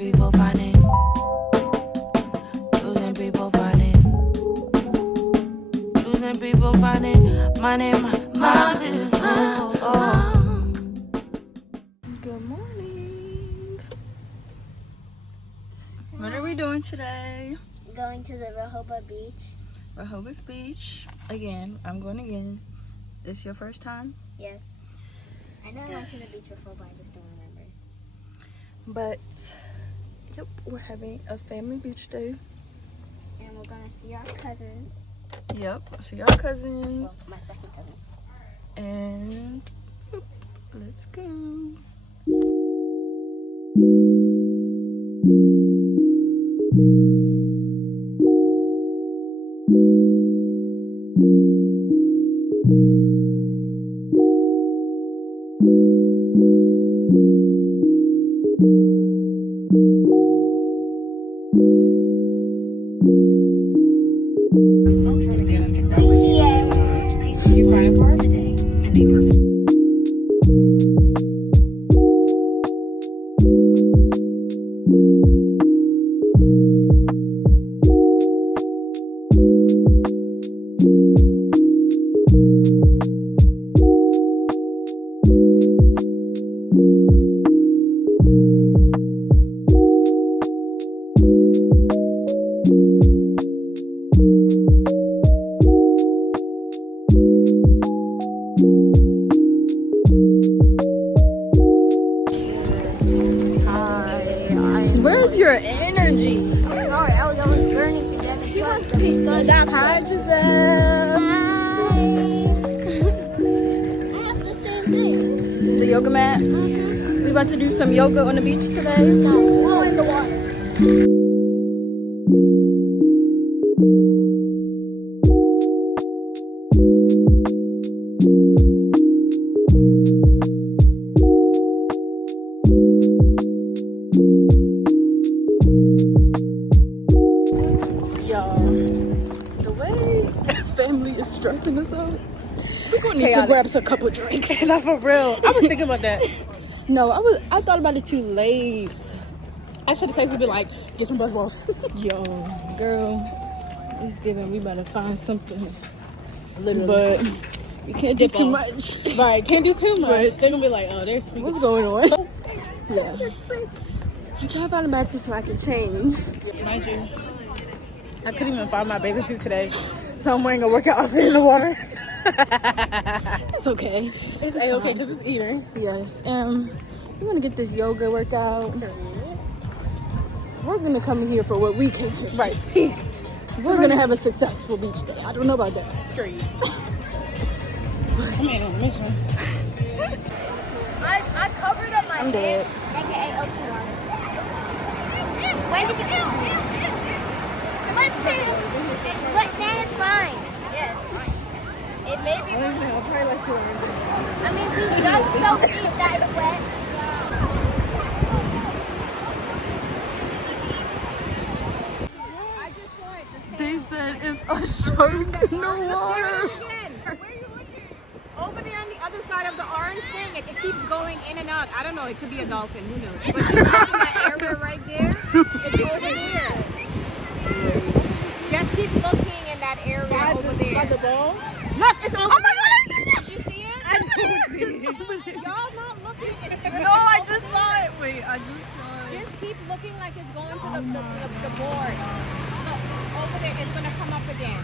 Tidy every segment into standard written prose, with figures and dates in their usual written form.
people funny. Losing people funny. Losing people funny. Money, my business. Oh. Good morning. What are we doing today? Going to the Rehoboth Beach. Rehoboth Beach. Again, I'm going again. This your first time? Yes. I know I went to the beach before, but I just don't remember. But, yep, we're having a family beach day. And we're going to see our cousins. Yep, see our cousins. Well, my second cousin. And, yep, let's go. Where's your energy? Sorry, I was always burning to death. Hi, Giselle. I have the same thing. The yoga mat. We about to do some yoga on the beach today. No, in the water. Family is stressing us out. We're gonna need to grab us a couple drinks. Not for real. I was thinking about that. No, I thought about it too late. I should have said something like, get some buzz balls. Yo, girl, it's giving. We better find something. Literally. But we can't do Dip too off. much. Right, can't do too much. But- They're gonna be like, oh, there's sweet. What's going on? Yeah. I'm trying to find a bathroom so I can change. Mind you, I couldn't even find my bathing suit today. So I'm wearing a workout outfit in the water. It's okay. It's A-okay because it's eating. Yes. We're gonna get this yoga workout. We're gonna come here for what we can. Right, peace. We're gonna have a successful beach day. I don't know about that. Period. I'm ain't on a mission. I covered up my I'm dead. AKA ocean water. When did you But sand is fine. Yes. It may be I'll probably like to learn. I mean, we dug so deep that it's wet. They said it's a shark in the water. Where are you looking? Over there on the other side of the orange thing, it keeps going in and out. I don't know, it could be a dolphin, who knows? But you know that area right there? It's over there. Just keep looking in that area over there. By the ball? Look, it's over there. You see it? I don't see it. Y'all not looking. No, I just saw it. Wait, I just saw it. Just keep looking like it's going to the board. Look, over there, it's going to come up again.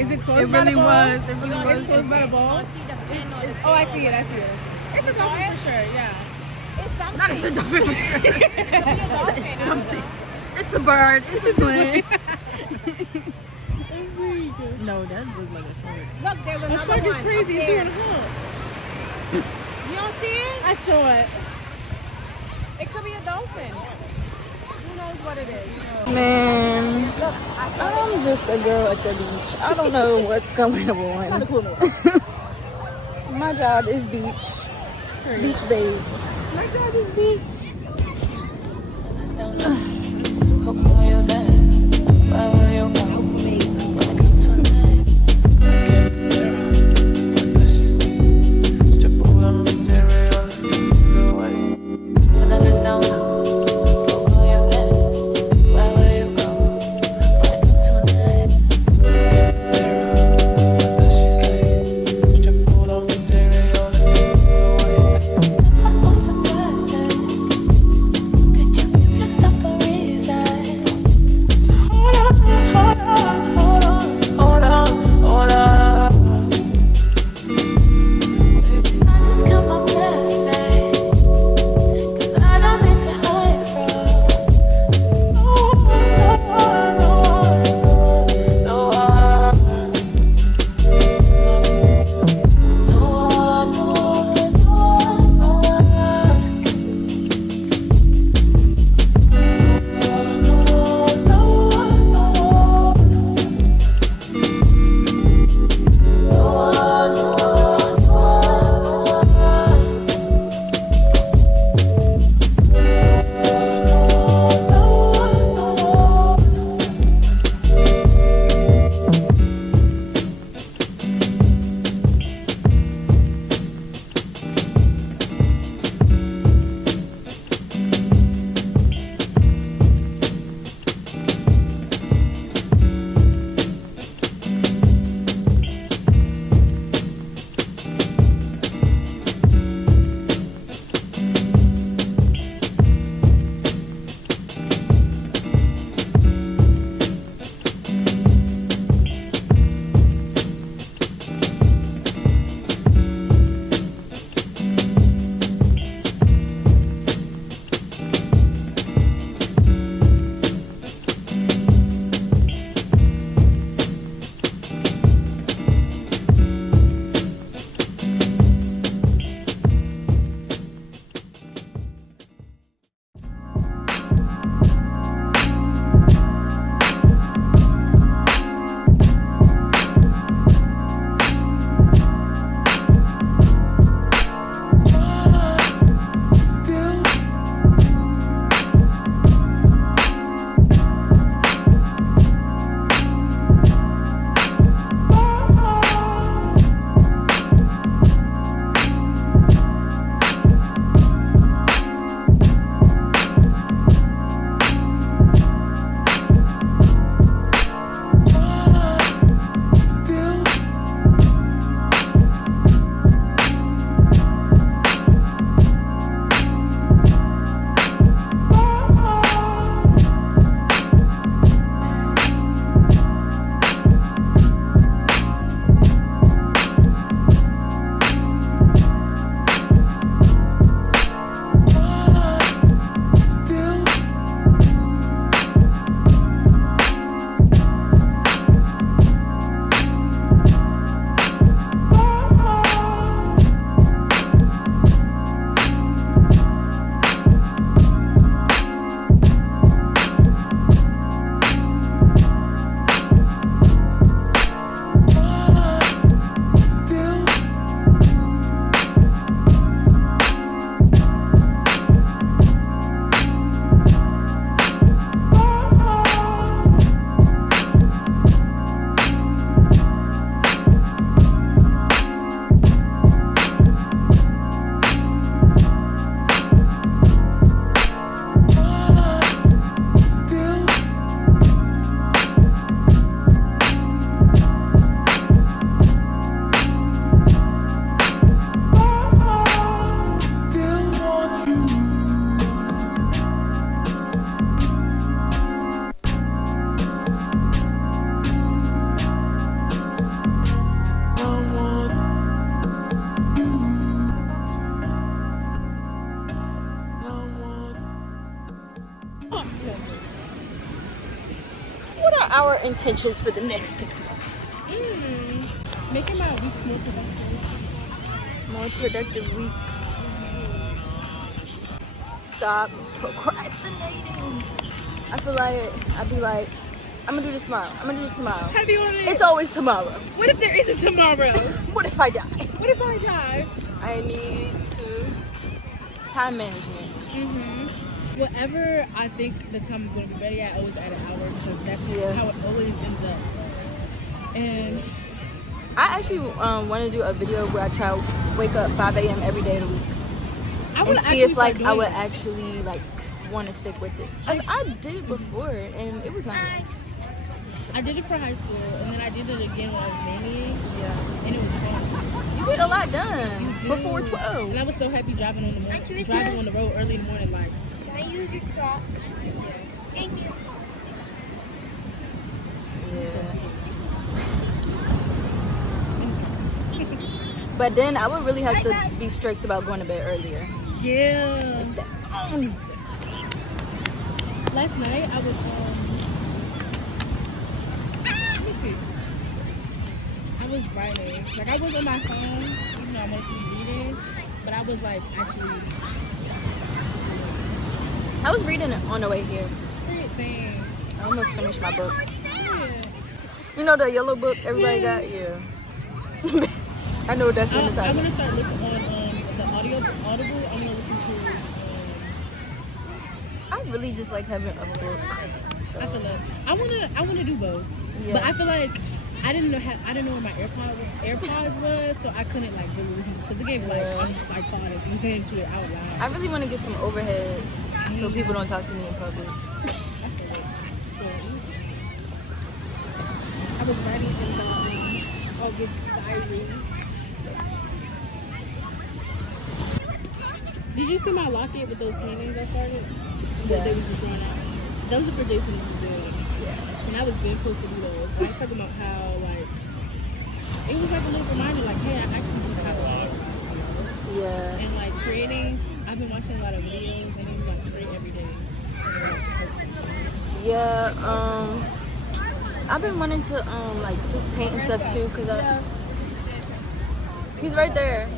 Is it close It by really the ball? was. It really It's was. close by the You ball? don't see the fin or the Oh, I tail. see it. I see it. It's a dolphin for sure, yeah. It's something. Not a dolphin for sure. It could be a dolphin. I don't know. It's a bird. It's a plane. No, that looks like a shark. Look, there's another The shark is one crazy. up It's there. doing a hump. You don't see it? I saw it. It could be a dolphin. Who knows what it is? Man, I'm just a girl at the beach. I don't know what's going on. My job is beach. Beach babe. My job is beach. our intentions for the next 6 months? Making my weeks more productive. More productive weeks. Stop procrastinating. I feel like I'd be like, I'm gonna do this tomorrow. I'm gonna do this tomorrow. Have you on it? It's always tomorrow. What if there is a tomorrow? What if I die? What if I die? I need to time management. Whatever I think the time I'm going to be ready at, I always add an hour because that's Yeah. how it always ends up. And I actually want to do a video where I try to wake up 5 a.m. every day of the week I would and see if like I would actually like want to stick with it. I did it before and it was nice. I did it for high school and then I did it again when I was nannying Yeah, and it was fun. you get a lot done do. before 12. And I was so happy driving on the road early in the morning like. Can I use your Crocs? Thank you. Yeah. But then I would really have to be strict about going to bed earlier. Yeah. It's that. Last night I was let me see. I was writing. Like I was on my phone, even though I'm supposed to be reading, but I was like actually I was reading it on the way here. saying. I almost finished my book. Yeah. You know the yellow book everybody got? Yeah. I know what that's in the I'm title. gonna start listening on the Audible. I'm gonna listen to. I really just like having a book. I feel like I wanna do both, Yeah. but I feel like I didn't know where my AirPods was, so I couldn't like really listen because it gave like I'm psychotic listening to it out loud. I really want to get some overheads so people don't talk to me in public. I was writing in the August diaries. Did you see my locket with those paintings I started? Yeah. They was just drawn out. Those are for Jason's museum. Yeah. And I was very close to do those. I was talking about how like it was like a little reminder, like, hey, I actually do have a lot. Yeah. And like creating, I've been watching a lot of videos and then like create every day. Yeah. I've been wanting to like just paint and stuff too, cause he's right there.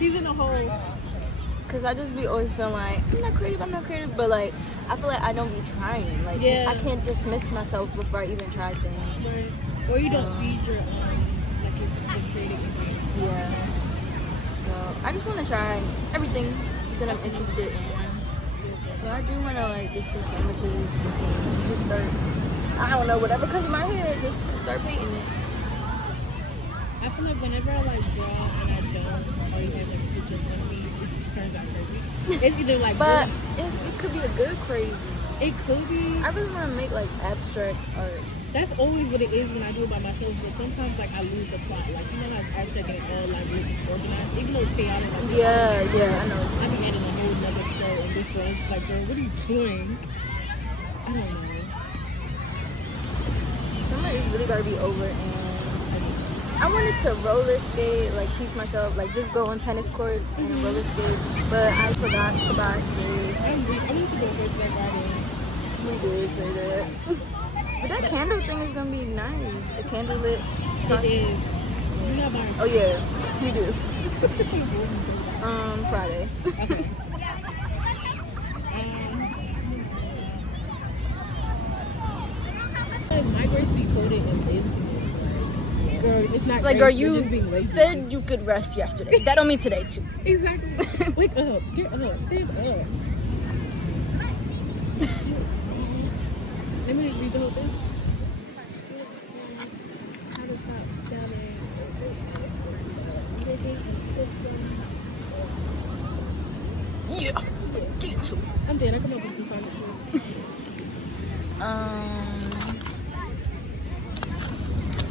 He's in a hole. Cause I just be always feeling like I'm not creative, but like I feel like I don't be trying. Like Yeah. I can't dismiss myself before I even try things. Right. Or you don't feed your like your creative environment. Yeah. So I just want to try everything that I'm interested in. So I do want to like get some canvases and just start. I don't know, whatever comes in my head, just start painting it. I feel like whenever I like draw and I don't already have like a picture in front of me, it just turns out crazy. It's either like But good, it could be a good crazy. it could be. I really want to make like abstract art. That's always what it is when I do it by myself. But sometimes like I lose the plot. Like you know how it's abstract and it all like looks organized, even though it's chaotic. Like, Yeah, I know. I be adding a whole nother flow in this one. It's just like, girl, what are you doing? I don't know. Summer is really about to be over, and I wanted to roller skate, like teach myself, like just go on tennis courts and roller skate, but I forgot to buy skates. I need to go horseback riding. We did say that. But that candle thing is gonna be nice. The candle lit. It is. You're not buying. Oh yeah, we do. Friday. Okay. My grace be quoted in laziness. Girl, it's not Like, grace, girl, you're you just being lazy. said you could rest yesterday. That don't mean today too. Exactly. Wake up. Get up. Stand up. Let me read the whole thing. How to stop doubting. Yeah. Get it to. I'm dead. I come up with some time too.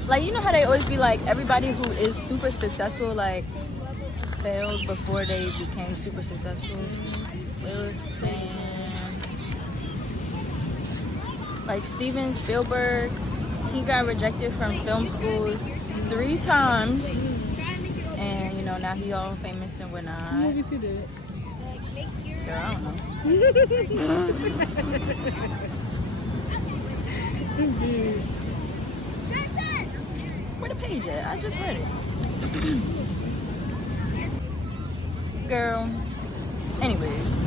Like, you know how they always be like, everybody who is super successful like failed before they became super successful. Listen, like Steven Spielberg, he got rejected from film school 3 times, and you know now he all famous and whatnot. What movie see that? Girl, I don't know. Dude. Where the page at? I just read it. Girl. Anyways.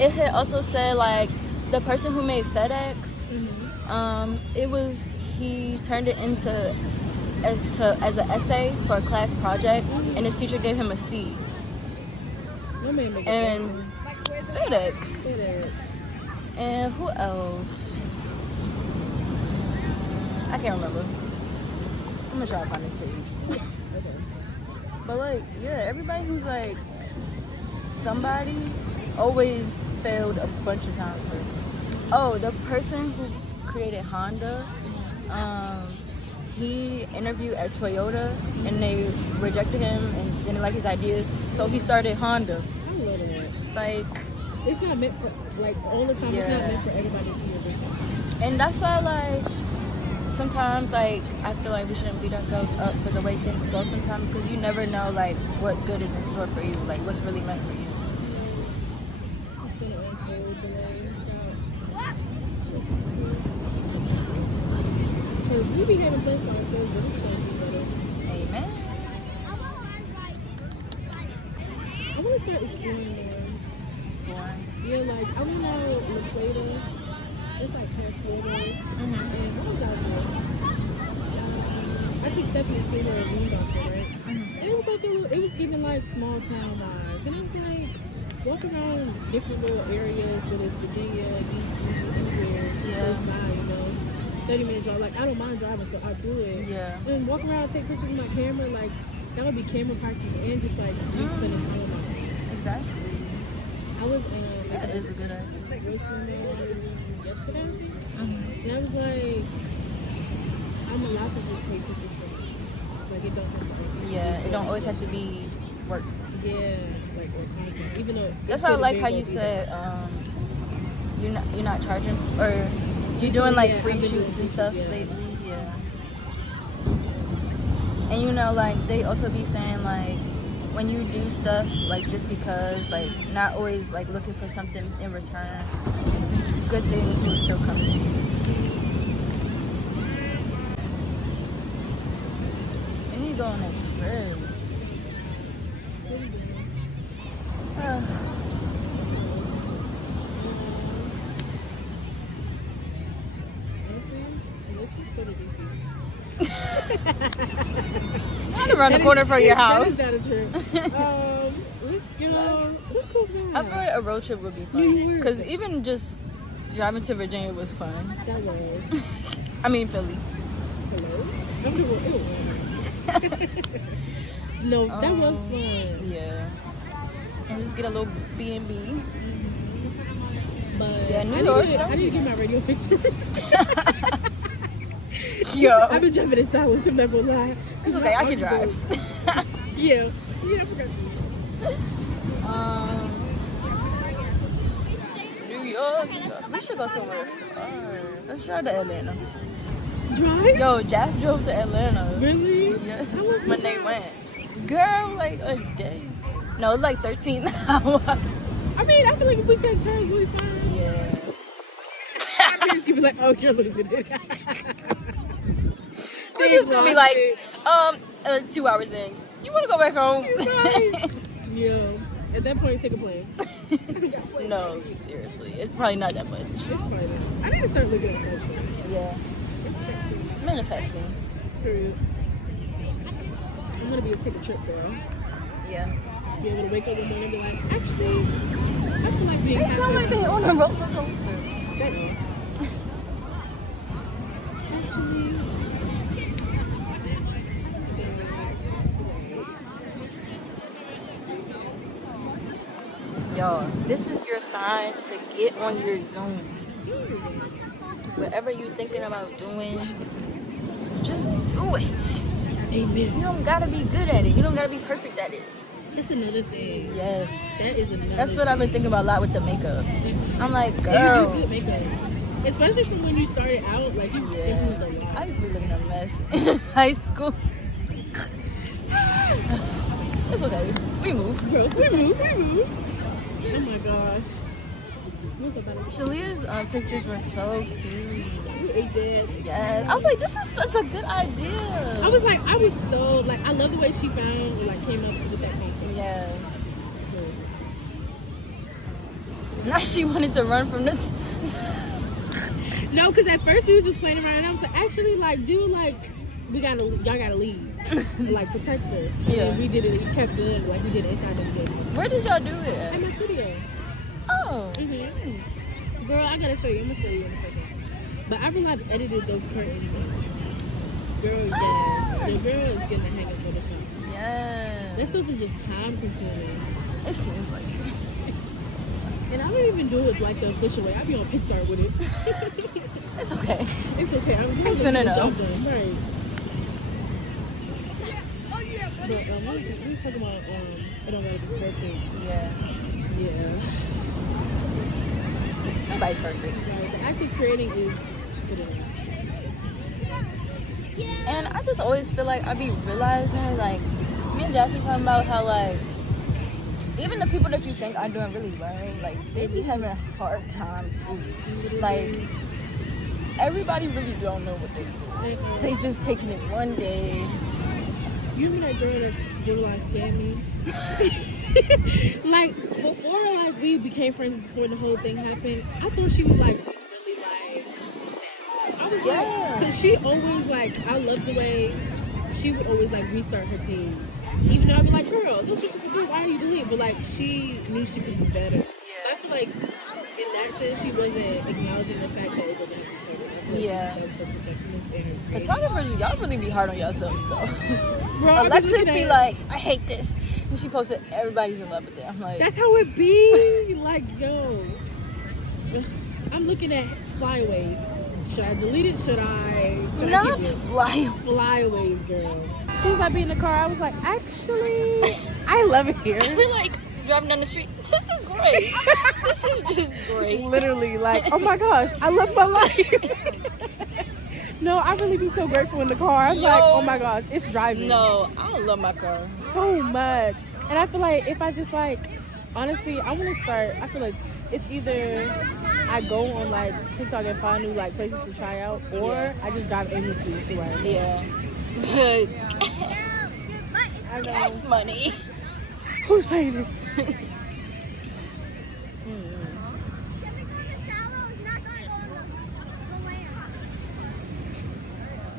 It had also said like the person who made FedEx, he turned it into as an essay for a class project, and his teacher gave him a C. And FedEx. And who else? I can't remember. I'm gonna try to find this page. But like, yeah, everybody who's like somebody always failed a bunch of times. Oh, the person who created Honda, he interviewed at Toyota and they rejected him and didn't like his ideas, so he started Honda. I love it. Like, it's not meant for, like, all the time, yeah. It's not meant for everybody to see your vision. And that's why, like, sometimes, like, I feel like we shouldn't beat ourselves up for the way things go sometimes, because you never know, like, what good is in store for you, like, what's really meant for you. It's gonna unfold the way because we be having plans for ourselves, but it's gonna be better. Amen. I want to start exploring more. Exploring. Yeah, like, I went out La Plata. It's like past water. And what was I doing? I took Stephanie to her room doctor, right? And it was like it was giving like small town vibes. And it was like walking around different little areas, whether it's Virginia, DC, anywhere, close by, you know. 30-minute drive. Like, I don't mind driving, so I do it. Yeah. And walk around, take pictures with my camera, like, that would be camera parking and just like just spending time with myself. Exactly. I was That is a good idea. like roasting yesterday, and I was like, I'm allowed to just take pictures from it. Like, it don't have to be. Yeah, it don't always have to be work. Yeah, like, or content. Even though That's why I like how you said you're not charging, or you're doing like free shoots and stuff lately. Yeah. And you know, like, they also be saying like, when you do stuff like just because, like, not always like looking for something in return, good things will still come to you. I need to go on this trip. Not around the corner from your house. That is not a trip. Let's go I feel like a road trip would be fun. Because even just driving to Virginia was fun. That was. I mean, Philly. Hello? No, that was fun. Yeah. And just get a little B&B. But yeah, New York. I need to get my radio fixed first. Yo. I've been driving in silence, I'm not gonna lie. It's okay, I can drive. Yeah, I forgot. New York. We should go somewhere far. Let's drive to Atlanta. Drive? Yo, Jeff drove to Atlanta. Really? Yeah. When they went. Girl, like a day. No, it's like 13 hours. I mean, I feel like if we take turns, we'll be fine. Yeah. My parents could be like, oh, you're losing it. We're just gonna be like, 2 hours in. You wanna go back home? Right. Yeah. At that point, take a plane. No, seriously. It's probably not that much. It's probably not. I need to start looking at that. Yeah. Manifesting. Period. I'm gonna be able to take a trip, girl. Yeah. Be able to wake up one morning and be like, actually, I feel like being They sound like they on a roller coaster. Actually, Yo, this is your sign to get on your Zoom. Whatever you're thinking about doing, just do it. amen. You don't gotta be good at it. You don't gotta be perfect at it. That's another thing. Yes. That is another That's what I've been thinking about a lot with the makeup. I'm like, Yeah, you girl. do good makeup. Especially from when you started out, like, you Yeah. improved a lot. I used to be looking a mess in high school. It's okay. We move. Bro, we move. Oh my gosh. What's about it? Shalia's pictures were so cute. We ate that. Yes. I was like, this is such a good idea. I was so like, I love the way she found like came up with that thing. Yes. Now she wanted to run from this. No, because at first we was just playing around, and I was like, actually, like, dude, like, y'all gotta leave, and, like, protect her. And Yeah. then we did it. We kept doing it, like we did inside the game. Where did y'all do it At at? my studio. Oh. Mm-hmm. Girl, I gotta show you. I'm gonna show you in a second. But I really have edited those curtains. Girl, yes. The girl is getting the hang of Photoshop. Yes. That stuff is just time consuming. It seems like it. And I don't even do it like the official way. I be on Pixar with it. It's okay. It's okay. I'm It's gonna know. Right. But we was talking about it don't gotta be perfect. Yeah. Yeah. Nobody's perfect. Right. The act of creating is good enough. And I just always feel like I be realizing, like, me and Jackie talking about how, like, even the people that you think are doing really well, like, they be having a hard time too. Like, everybody really don't know what they're doing. They just taking it one day. You remember that girl that's borderline scammed me? Like, before, like, we became friends before the whole thing happened, I thought she was, like, just really, like, I was like, because she always, like, I love the way she would always, like, restart her page. Even though I'd be like, girl, those people are good, why are you doing it? But, like, she knew she could do better. Yeah. I feel like, in that sense, she wasn't acknowledging the fact that it wasn't her. Yeah. That was the perfectionist in her. Photographers, y'all really be hard on yourselves, though. Bro, I be Alexis looking be at- like, I hate this. And she posted, everybody's in love with it. I'm like, That's how it be. Like, yo. I'm looking at flyaways. Should I delete it? Should I not keep it? fly. Flyaways, girl. As soon as I be in the car, I was like, actually, I love it here. We're like, driving down the street, this is great. This is just great. Literally, like, oh my gosh, I love my life. No, I really be so grateful in the car. I'm like, oh my gosh, it's driving. No, I love my car. So much. And I feel like if I just like, honestly, I want to start, I feel like it's either I go on like TikTok and find new like places to try out, or I just drive aimlessly to see where I go. Yeah. But I know. gas money. Who's paying it?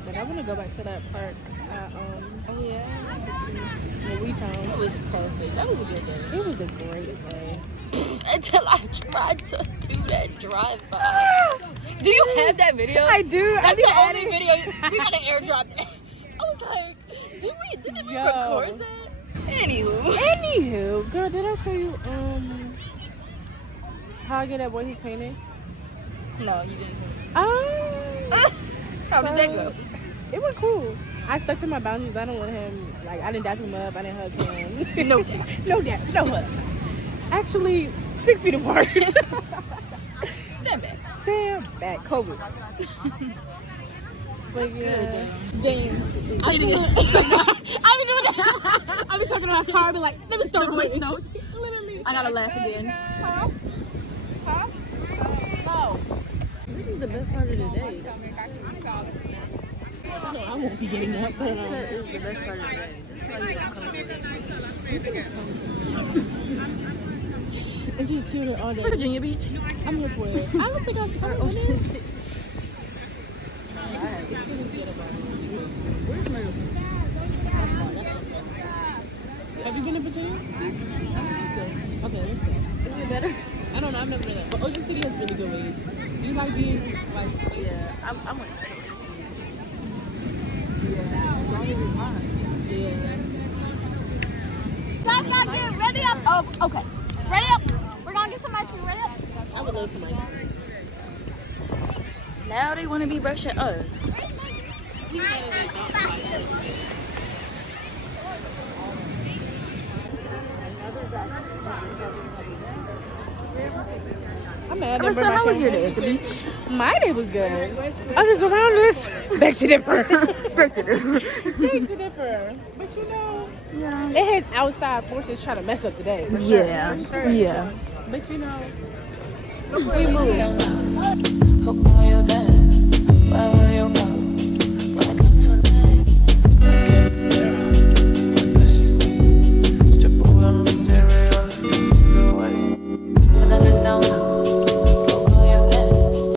But I want to go back to that park. Oh yeah. What we found. It was perfect. That was a good day. It was a great day. Until I tried to do that drive-by. Do you have that video? I do. That's I the only video. We gotta airdrop that. I was like, didn't we Yo. record that? Anywho, girl, did I tell you how I get that boy he's painting? No, you didn't say How did that go? It went cool. I stuck to my boundaries. I don't let him, like, I didn't dap him up. I didn't hug him. No. No dap, no hug. Actually, 6 feet apart. Stand back. Stand back, COVID. But yeah. Damn. I be doing that. I be talking to my car, I be like, let me start voice notes. Literally. I gotta laugh again. Huh? Huh? No. This is the best part of the day. No, I won't be getting up. But, This is the best part of the day. and just chilling all day. Virginia Beach. I'm here for it. I don't think I've heard of it. Where's Myrtle? That's fine. That's fine. Have you been to Virginia? I don't think so. Okay, let's go. Is it better? I don't know. I've never been there. But Ocean City has really good waves. Do you like being like? Yeah. I'm with that. Yeah. As long as it's hot. Yeah. Guys, get ready up. Oh, okay. Ready up. We're gonna get some ice cream. Ready up. I would love some ice cream. Now they want to be brushing us. I'm mad. So how was your day at the beach? My day was good. Others around us, beg to differ. Back to this. Beg to differ. But you know, it has outside forces trying to mess up the day. For Yeah. sure. For sure. Yeah. But you know, We move. Who are you then? Where will you go?